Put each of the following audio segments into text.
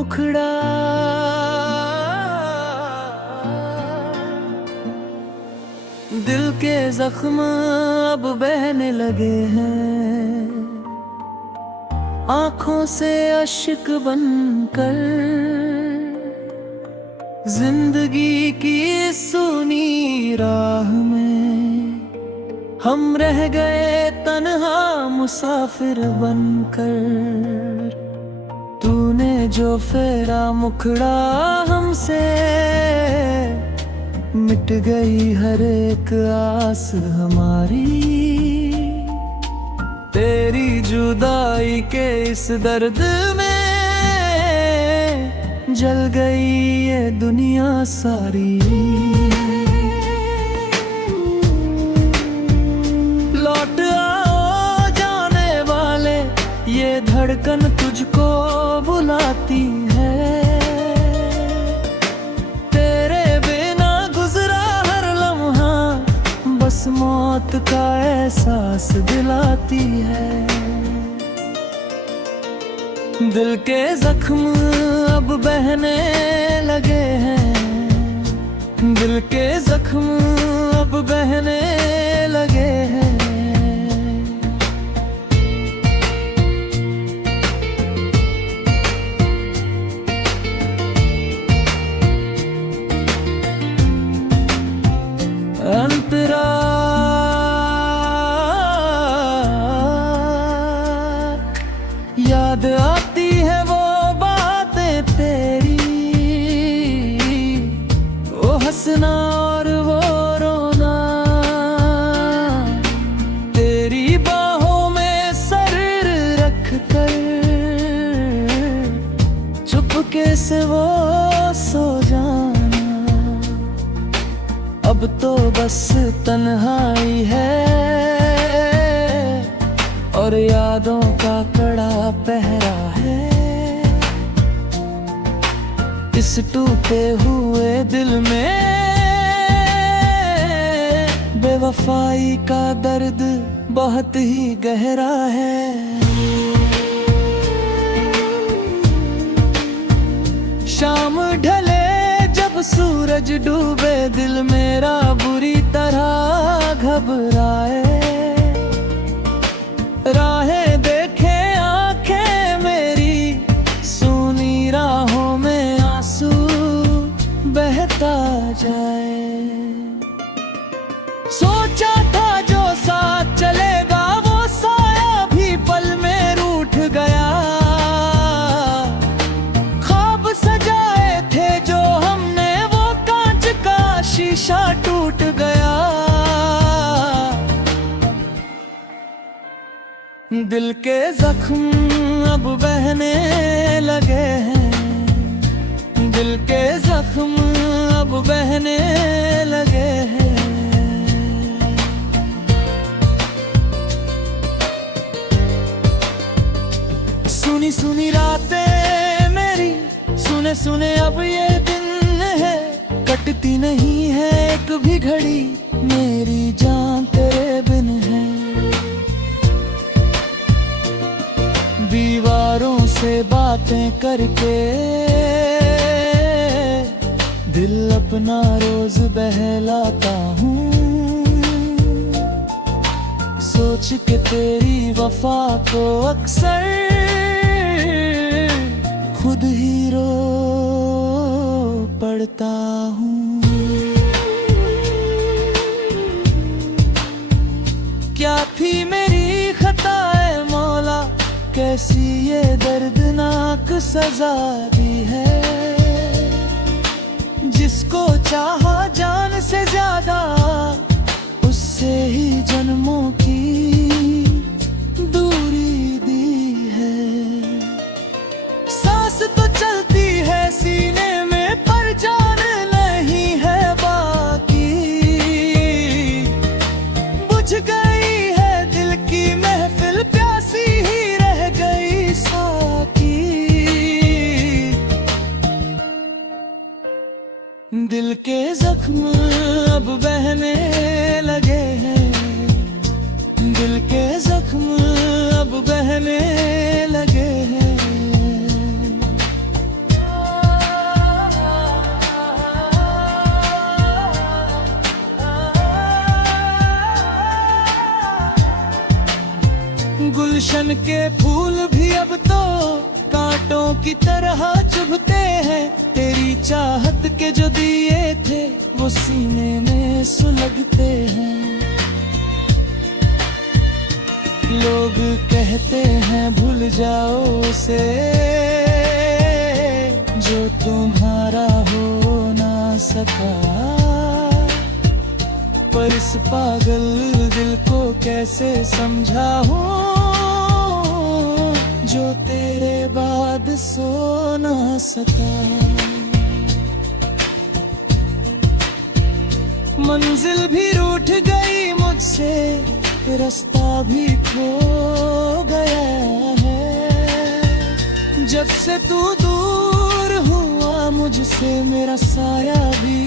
मुखड़ा। दिल के जख्म अब बहने लगे हैं, आंखों से अश्क बनकर। जिंदगी की सूनी राह में हम रह गए तन्हा मुसाफिर बनकर। तूने जो फेरा मुखड़ा हमसे, मिट गई हर एक आस हमारी। तेरी जुदाई के इस दर्द में जल गई ये दुनिया सारी। लौट आओ जाने वाले, ये धड़कन तुझको बुलाती है। तेरे बिना गुजरा हर लम्हा बस मौत का एहसास दिलाती है। दिल के जख्म अब बहने लगे हैं, दिल के जख्म अब बहने लगे हैं। अंतरा याद आती है वो बातें तेरी, वो हंसना और वो रोना। तेरी बाहों में सर रख कर चुपके से वो सो जाना। अब तो बस तन्हाई है और यादों का कड़ा पहरा है। इस टूटे हुए दिल में बेवफाई का दर्द बहुत ही गहरा है। शाम ढले जब सूरज डूबे, दिल मेरा बुरी तरह घबराए। राहें देखे आंखें मेरी, सूनी राहों में आंसू बहता जाए। सोचा था जो साथ चलेगा वो साया भी पल में रूठ गया। ख्वाब सजाए थे जो हमने वो कांच का शीशा टूट गया। दिल के जख्म अब बहने लगे हैं, दिल के जख्म अब बहने लगे हैं। सुनी सुनी रातें मेरी, सुने सुने अब ये दिन है। कटती नहीं है एक भी घड़ी, मेरी जान तेरे बिन है। दीवारों से बातें करके दिल अपना रोज बहलाता हूँ। सोच के तेरी वफा को अक्सर खुद ही रो पड़ता हूँ। क्या थी मेरी खताए मौला, कैसी ये दर्दनाक सजा दी है। जिसको चाहा जान से ज्यादा, उससे ही जन्मों की दूरी दी है। सांस तो चलती है सीने में पर जान नहीं है बाकी। बुझ गई है दिल की महफिल, प्यासी ही रह गई साकी। दिल के जख्म अब बहने लगे हैं, दिल के जख्म अब बहने लगे हैं। गुलशन के फूल भी अब तो कांटों की तरह चुभते हैं। तेरी चाहत के जो दिए थे वो सीने में सुलगते हैं। लोग कहते हैं भूल जाओ उसे जो तुम्हारा हो ना सका, पर इस पागल दिल को कैसे समझाऊं जो तेरे बाद सो ना सका। मंजिल भी रूठ गई मुझसे, रास्ता भी खो गया है। जब से तू दूर हुआ मुझसे मेरा साया भी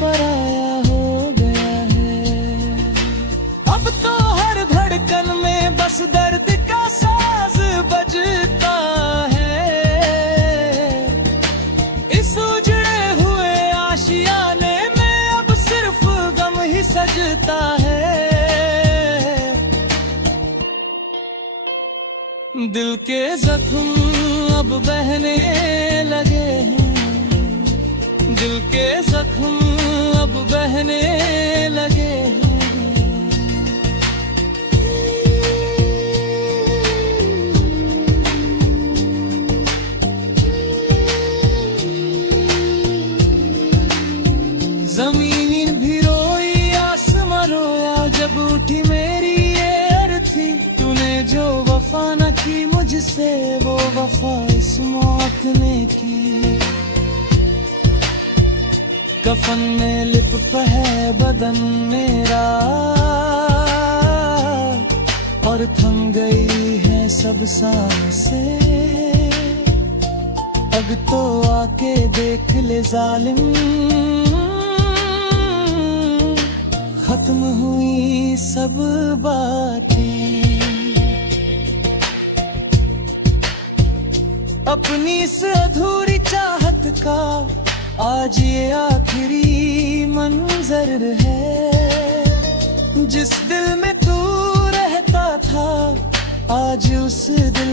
पराया हो गया है। अब तो हर धड़कन में बस दर्द का साज बजता है। इस उजड़े हुए आशियाने में अब सिर्फ गम ही सजता है। दिल के जख्म अब बहने लगे हैं, दिल के जख्म अब बहने लगे हैं। ज़मीन भी रोई आसमां रोया जब उठी मेरी ये अर्थी। तूने जो वफा न की मुझसे वो वफा इस मौत ने की। कफन में लिपट है बदन मेरा और थम गई है सब सांसें। अब तो आके देख ले जालिम खत्म हुई सब बातें। अपनी इस अधूरी चाहत का आज ये आखिरी मंजर है। जिस दिल में तू रहता था आज उस दिल